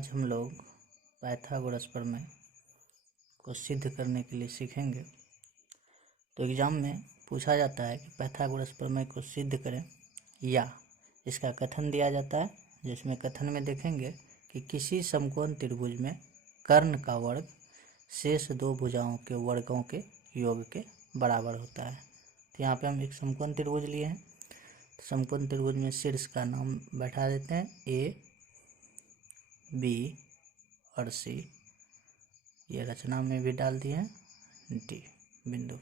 आज हम लोग पाइथागोरस प्रमेय को सिद्ध करने के लिए सीखेंगे। तो एग्ज़ाम में पूछा जाता है कि पाइथागोरस प्रमेय को सिद्ध करें, या इसका कथन दिया जाता है, जिसमें कथन में देखेंगे कि किसी समकोण त्रिभुज में कर्ण का वर्ग शेष दो भुजाओं के वर्गों के योग के बराबर होता है। तो यहाँ पे हम एक समकोण त्रिभुज लिए हैं। तो समकोण त्रिभुज में शीर्ष का नाम बैठा देते हैं ए, बी और सी। ये रचना में भी डाल दिए हैं डी बिंदु।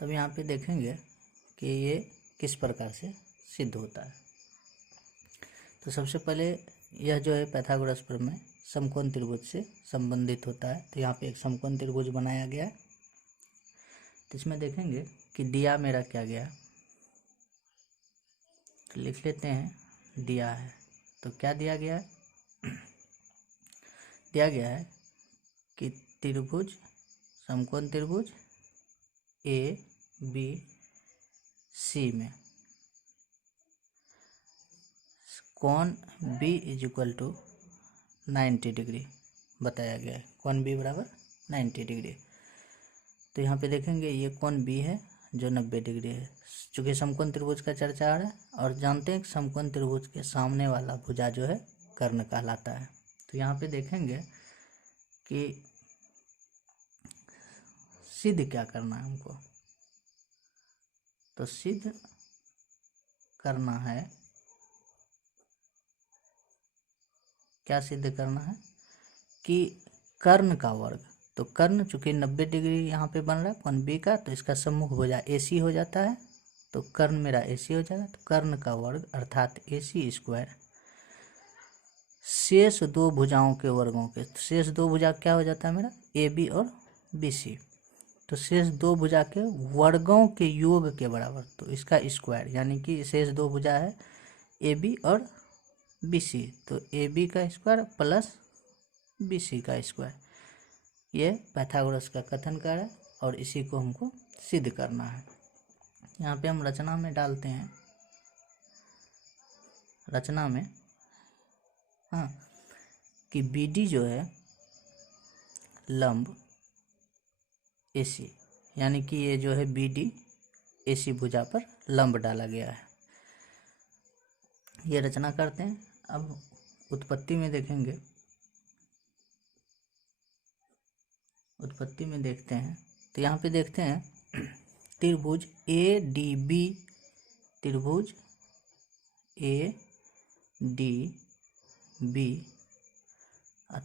तब यहाँ पे देखेंगे कि ये किस प्रकार से सिद्ध होता है। तो सबसे पहले यह जो है पाइथागोरस प्रमेय समकोण त्रिभुज से संबंधित होता है। तो यहाँ पे एक समकोण त्रिभुज बनाया गया है। तो इसमें देखेंगे कि दिया मेरा क्या गया, तो लिख लेते हैं दिया है। तो क्या दिया गया है? दिया गया है कि त्रिभुज समकोण त्रिभुज ए बी सी में कोण B is equal to 90 degree बताया गया है। कोण बी बराबर 90 डिग्री। तो यहाँ पे देखेंगे ये कोण बी है जो 90 डिग्री है। चूँकि समकोण त्रिभुज का चर्चा आ रहा है और जानते हैं कि समकोण त्रिभुज के सामने वाला भुजा जो है कर्ण कहलाता है। तो यहाँ पे देखेंगे कि सिद्ध क्या करना है हमको। तो सिद्ध करना है, क्या सिद्ध करना है कि कर्ण का वर्ग। तो कर्ण चूंकि 90 डिग्री यहाँ पे बन रहा है कोण बी का, तो इसका सम्मुख भुजा AC हो जाता है। तो कर्ण मेरा AC हो जाएगा। तो कर्ण का वर्ग अर्थात AC स्क्वायर शेष दो भुजाओं के वर्गों के, तो शेष दो भुजा क्या हो जाता है मेरा AB और BC। तो शेष दो भुजा के वर्गों के योग के बराबर, तो इसका स्क्वायर, यानी कि शेष दो भुजा है AB और BC। तो AB का स्क्वायर प्लस BC का स्क्वायर, ये पाइथागोरस का कथन कर है और इसी को हमको सिद्ध करना है। यहाँ पे हम रचना में डालते हैं, रचना में हाँ, कि BD जो है लंब AC, यानी कि ये जो है BD AC भुजा पर लंब डाला गया है। ये रचना करते हैं। अब उत्पत्ति में देखेंगे, उत्पत्ति में देखते हैं। तो यहाँ पे देखते हैं त्रिभुज ADB, त्रिभुज ADB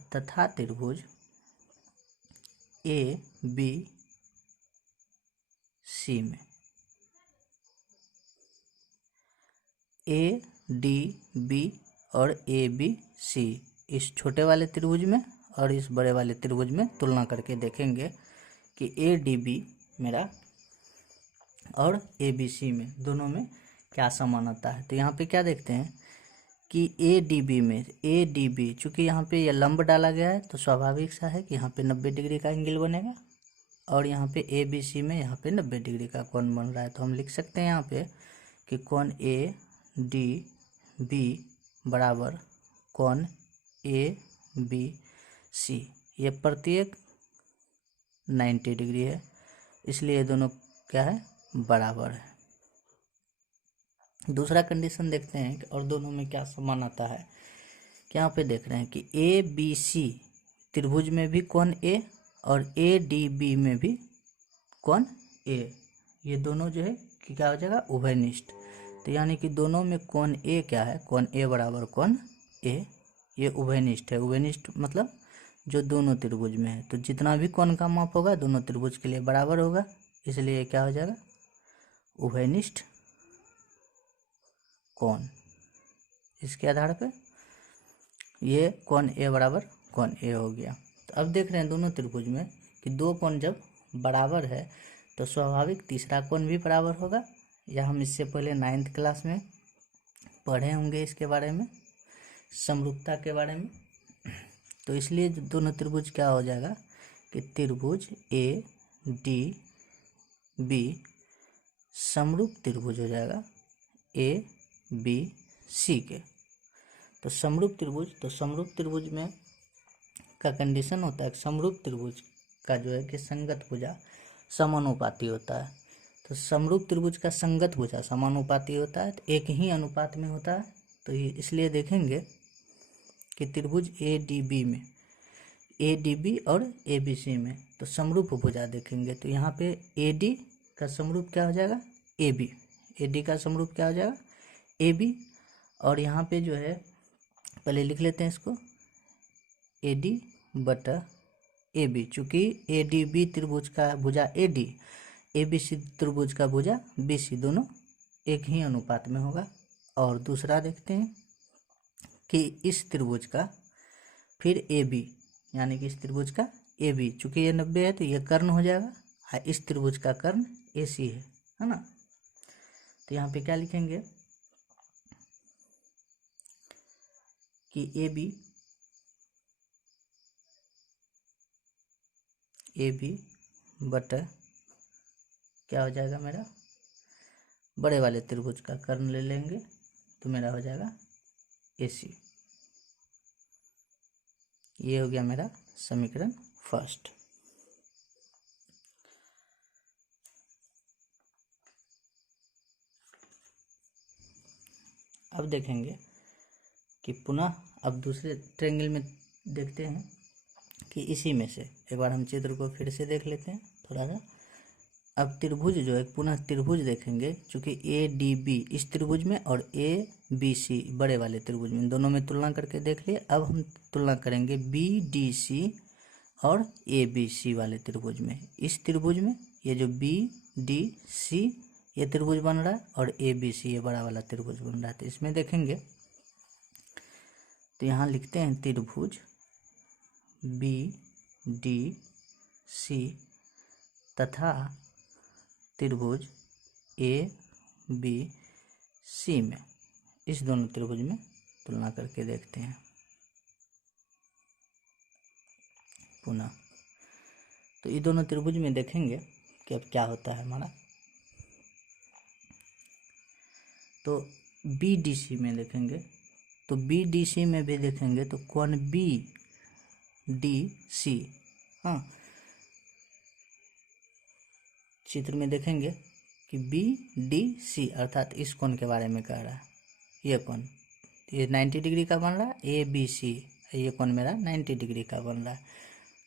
तथा त्रिभुज ABC में ADB और ABC इस छोटे वाले त्रिभुज में और इस बड़े वाले त्रिभुज में तुलना करके देखेंगे कि ADB मेरा और ABC में दोनों में क्या समानता है। तो यहाँ पे क्या देखते हैं कि ADB में ADB चूँकि यहाँ पे ये लंब डाला गया है, तो स्वाभाविक सा है कि यहाँ पे 90 डिग्री का एंगल बनेगा, और यहाँ पे ABC में यहाँ पे 90 डिग्री का कोण बन रहा है। तो हम लिख सकते हैं यहाँ पे कि कोण ADB बराबर कोण ABC, ये प्रत्येक 90 डिग्री है, इसलिए दोनों क्या है बराबर है। दूसरा कंडीशन देखते हैं और दोनों में क्या समानता है। यहाँ पे देख रहे हैं कि ABC त्रिभुज में भी कोण A और ADB में भी कोण A, ये दोनों जो है कि क्या हो जाएगा उभयनिष्ठ। तो यानी कि दोनों में कोण A क्या है, कोण A बराबर कोण A, ये उभयनिष्ठ है। उभयनिष्ठ मतलब जो दोनों त्रिभुज में है, तो जितना भी कोण का माप होगा दोनों त्रिभुज के लिए बराबर होगा, इसलिए क्या हो जाएगा उभयनिष्ठ कोण। इसके आधार पे ये कोण A बराबर कोण A हो गया। तो अब देख रहे हैं दोनों त्रिभुज में कि दो कोण जब बराबर है तो स्वाभाविक तीसरा कोण भी बराबर होगा। या हम इससे पहले 9th क्लास में पढ़े होंगे इसके बारे में, समरूपता के बारे में। तो इसलिए दोनों त्रिभुज क्या हो जाएगा कि त्रिभुज ADB समरूप त्रिभुज हो जाएगा ABC के। तो समरूप त्रिभुज में का कंडीशन होता है, समरूप त्रिभुज का जो है कि संगत भुजा समानुपाती होता है। तो समरूप त्रिभुज का संगत भुजा समानुपाती होता है, तो एक ही अनुपात में होता है। तो ये इसलिए देखेंगे कि त्रिभुज ADB और ABC में तो समरूप भुजा देखेंगे। तो यहाँ पे AD का समरूप क्या हो जाएगा, AB। AD का समरूप क्या हो जाएगा, AB। और यहाँ पे जो है पहले लिख लेते हैं इसको, AD बटा AB। चूँकि ADB त्रिभुज का भुजा AD, ABC त्रिभुज का भुजा BC, दोनों एक ही अनुपात में होगा। और दूसरा देखते हैं कि इस त्रिभुज का फिर AB, यानी कि इस त्रिभुज का AB, चूँकि ये 90 है तो ये कर्ण हो जाएगा, और इस त्रिभुज का कर्ण AC है ना। तो यहाँ पे क्या लिखेंगे कि AB बटा क्या हो जाएगा मेरा, बड़े वाले त्रिभुज का कर्ण ले लेंगे तो मेरा हो जाएगा AC। ये हो गया मेरा समीकरण फर्स्ट। अब देखेंगे कि पुनः अब दूसरे ट्रायंगल में देखते हैं कि इसी में से एक बार हम चित्र को फिर से देख लेते हैं थोड़ा सा। अब त्रिभुज जो है पुनः त्रिभुज देखेंगे, चूँकि ADB इस त्रिभुज में और ABC बड़े वाले त्रिभुज में, दोनों में तुलना करके देख लिए। अब हम तुलना करेंगे BDC और ABC वाले त्रिभुज में। इस त्रिभुज में ये जो BDC ये त्रिभुज बन रहा है और ABC ये बड़ा वाला त्रिभुज बन रहा है। तो इसमें देखेंगे तो यहाँ लिखते हैं त्रिभुज BDC तथा त्रिभुज ABC में, इस दोनों त्रिभुज में तुलना करके देखते हैं पुनः। तो ये दोनों त्रिभुज में देखेंगे कि अब क्या होता है हमारा। तो BDC में देखेंगे, तो BDC में भी देखेंगे तो कोण BDC, हाँ चित्र में देखेंगे कि BDC अर्थात इस कोण के बारे में कह रहा है। ये कोण ये 90 डिग्री का बन रहा है, ABC ये कोण मेरा 90 डिग्री का बन रहा है।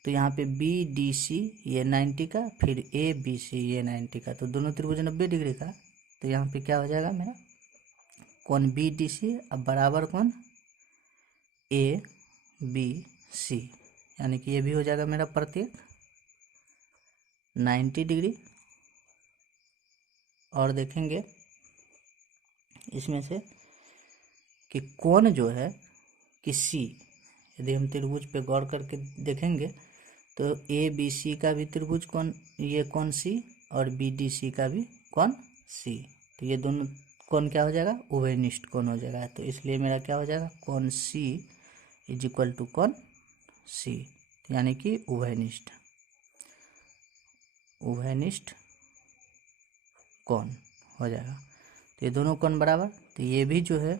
तो यहाँ पे BDC ये 90 का, फिर ABC ये 90 का, तो दोनों त्रिभुज 90 डिग्री का। तो यहाँ पे क्या हो जाएगा मेरा कोण BDC अब बराबर कोण ABC, यानी कि ये भी हो जाएगा मेरा प्रत्येक 90 डिग्री। और देखेंगे इसमें से कि कोण जो है कि C, यदि हम त्रिभुज पे गौर करके देखेंगे तो ABC का भी त्रिभुज कोण ये कोण C और BDC का भी कोण C, तो ये दोनों कोण क्या हो जाएगा, उभयनिष्ठ कोण हो जाएगा। तो इसलिए मेरा क्या हो जाएगा कोण C इज इक्वल टू कोण C, यानी कि उभयनिष्ठ कोण हो जाएगा। तो ये दोनों कोण बराबर, तो ये भी जो है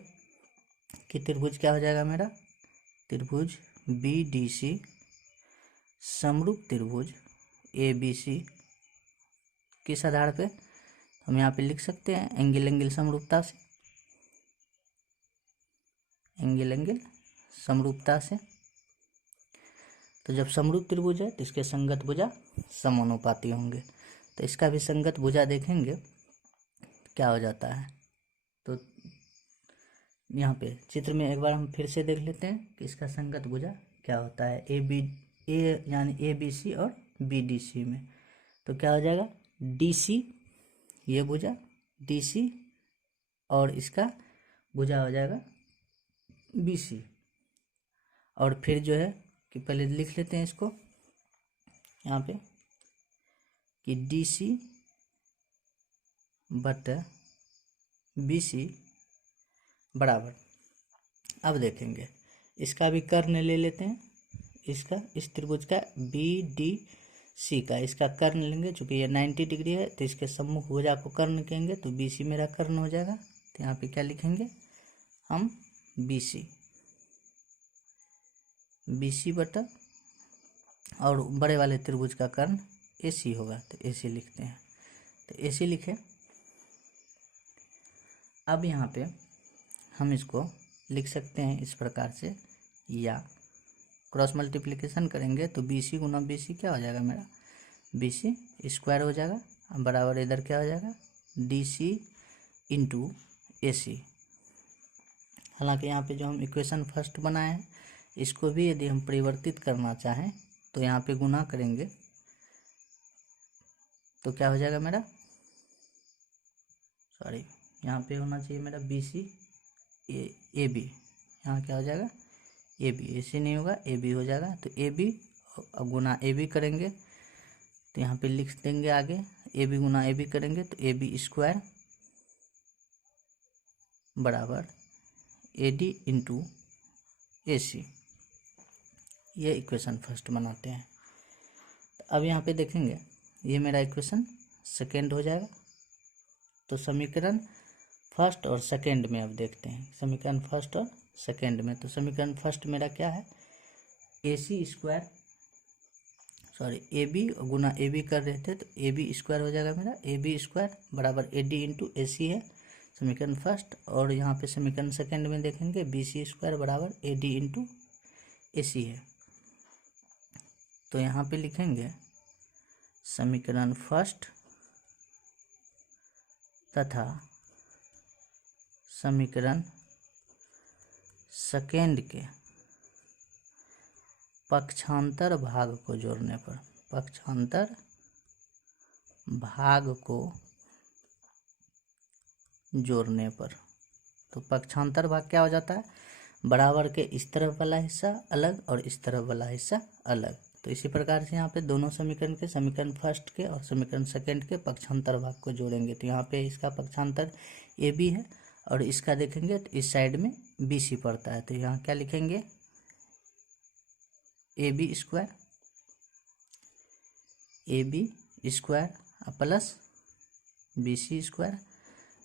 कि त्रिभुज क्या हो जाएगा मेरा, त्रिभुज BDC समरूप त्रिभुज ABC किस आधार पे, हम यहाँ पे लिख सकते हैं एंगल समरूपता से, एंगल समरूपता से। तो जब समरूप त्रिभुज है तो इसके संगत भुजा समानुपाती होंगे। तो इसका भी संगत भुजा देखेंगे क्या हो जाता है। तो यहाँ पे चित्र में एक बार हम फिर से देख लेते हैं कि इसका संगत भुजा क्या होता है यानी ABC और BDC में। तो क्या हो जाएगा DC ये भुजा DC और इसका भुजा हो जाएगा BC। और फिर जो है कि पहले लिख लेते हैं इसको यहाँ पे कि DC बटा BC बराबर, अब देखेंगे इसका भी कर्ण ले लेते हैं, इसका इस त्रिभुज का BDC का इसका कर्ण लेंगे, चूँकि ये 90 डिग्री है तो इसके सम्मुख भुजा को कर्ण कहेंगे, तो BC मेरा कर्ण हो जाएगा। तो यहाँ पे क्या लिखेंगे हम BC, BC बटा, और बड़े वाले त्रिभुज का कर्ण AC होगा, तो AC लिखते हैं। तो AC लिखे। अब यहाँ पे हम इसको लिख सकते हैं इस प्रकार से, या क्रॉस मल्टीप्लिकेशन करेंगे तो BC गुना BC क्या हो जाएगा मेरा, BC स्क्वायर हो जाएगा, बराबर इधर क्या हो जाएगा, DC इंटू AC। हालांकि यहाँ पे जो हम इक्वेशन फर्स्ट बनाए हैं, इसको भी यदि हम परिवर्तित करना चाहें तो यहाँ पे गुना करेंगे तो क्या हो जाएगा मेरा, सॉरी यहाँ पे होना चाहिए मेरा BC AB, यहाँ क्या हो जाएगा AB, AC नहीं होगा AB हो जाएगा। तो AB गुना AB करेंगे तो यहाँ पे लिख देंगे आगे, AB गुना AB करेंगे तो AB स्क्वायर बराबर AD इंटू AC। ये इक्वेशन फर्स्ट बनाते हैं। अब यहाँ पे देखेंगे ये मेरा इक्वेशन सेकेंड हो जाएगा। तो समीकरण फर्स्ट और सेकेंड में अब देखते हैं, समीकरण फर्स्ट और सेकेंड में। तो समीकरण फर्स्ट मेरा क्या है, AC स्क्वायर, सॉरी AB गुना AB कर रहे थे तो AB स्क्वायर हो जाएगा मेरा, AB स्क्वायर बराबर AD इंटू AC है समीकरण फर्स्ट। और यहाँ पे समीकरण सेकेंड में देखेंगे BC स्क्वायर बराबर AD इंटू AC है। तो यहाँ पे लिखेंगे समीकरण फर्स्ट तथा समीकरण सेकेंड के पक्षांतर भाग को जोड़ने पर, पक्षांतर भाग को जोड़ने पर, तो पक्षांतर भाग क्या हो जाता है, बराबर के इस तरफ वाला हिस्सा अलग और इस तरफ वाला हिस्सा अलग। तो इसी प्रकार से यहाँ पे दोनों समीकरण के, समीकरण फर्स्ट के और समीकरण सेकेंड के पक्षांतर भाग को जोड़ेंगे। तो यहाँ पे इसका पक्षांतर AB है और इसका देखेंगे तो इस साइड में BC पड़ता है। तो यहाँ क्या लिखेंगे, AB square, AB square plus BC square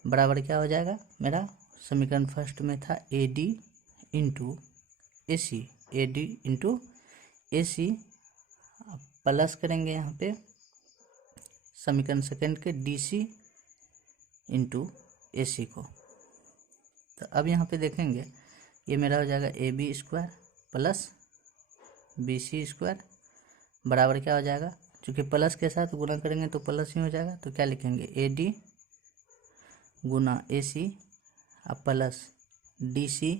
बराबर क्या हो जाएगा मेरा, समीकरण फर्स्ट में था AD into AC, AD into AC plus करेंगे यहाँ पे समीकरण सेकेंड के DC इंटू AC को। तो अब यहाँ पे देखेंगे ये मेरा हो जाएगा AB square plus BC square बराबर क्या हो जाएगा, चूँकि प्लस के साथ गुना करेंगे तो प्लस ही हो जाएगा। तो क्या लिखेंगे, AD गुना AC प्लस DC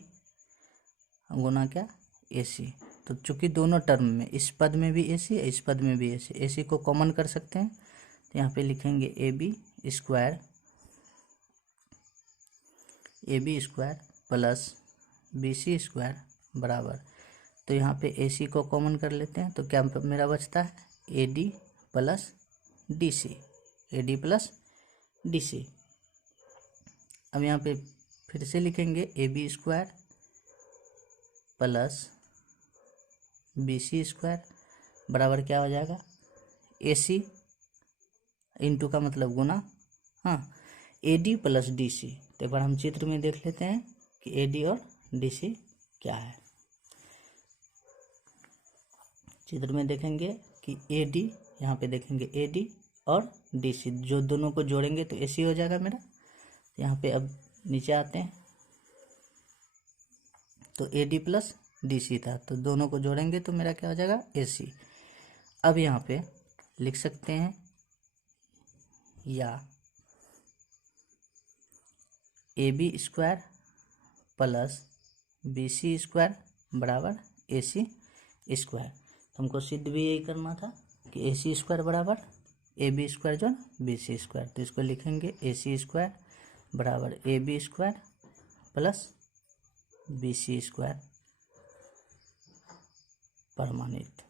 गुना क्या AC। तो चूँकि दोनों टर्म में, इस पद में भी AC है इस पद में भी AC, AC को कॉमन कर सकते हैं। तो यहाँ पे लिखेंगे AB square plus BC square बराबर, तो यहाँ पे AC को कॉमन कर लेते हैं तो क्या मेरा बचता है, AD plus DC, AD plus DC। अब यहाँ पे फिर से लिखेंगे AB square plus BC square बराबर क्या हो जाएगा, AC इंटू का मतलब गुना, हाँ AD प्लस DC। तो एक बार हम चित्र में देख लेते हैं कि AD और DC क्या है। चित्र में देखेंगे कि AD, यहाँ पे देखेंगे AD और DC, जो दोनों को जोड़ेंगे तो AC हो जाएगा मेरा। यहाँ पे अब नीचे आते हैं तो AD प्लस DC था, तो दोनों को जोड़ेंगे तो मेरा क्या हो जाएगा, AC। अब यहाँ पे लिख सकते हैं, या AB square plus BC square बराबर AC स्क्वायर। तो हमको सिद्ध भी यही करना था कि AC स्क्वायर बराबर AB स्क्वायर जो BC स्क्वायर। तो इसको लिखेंगे AC स्क्वायर बराबर AB square plus BC square प्रमाणित।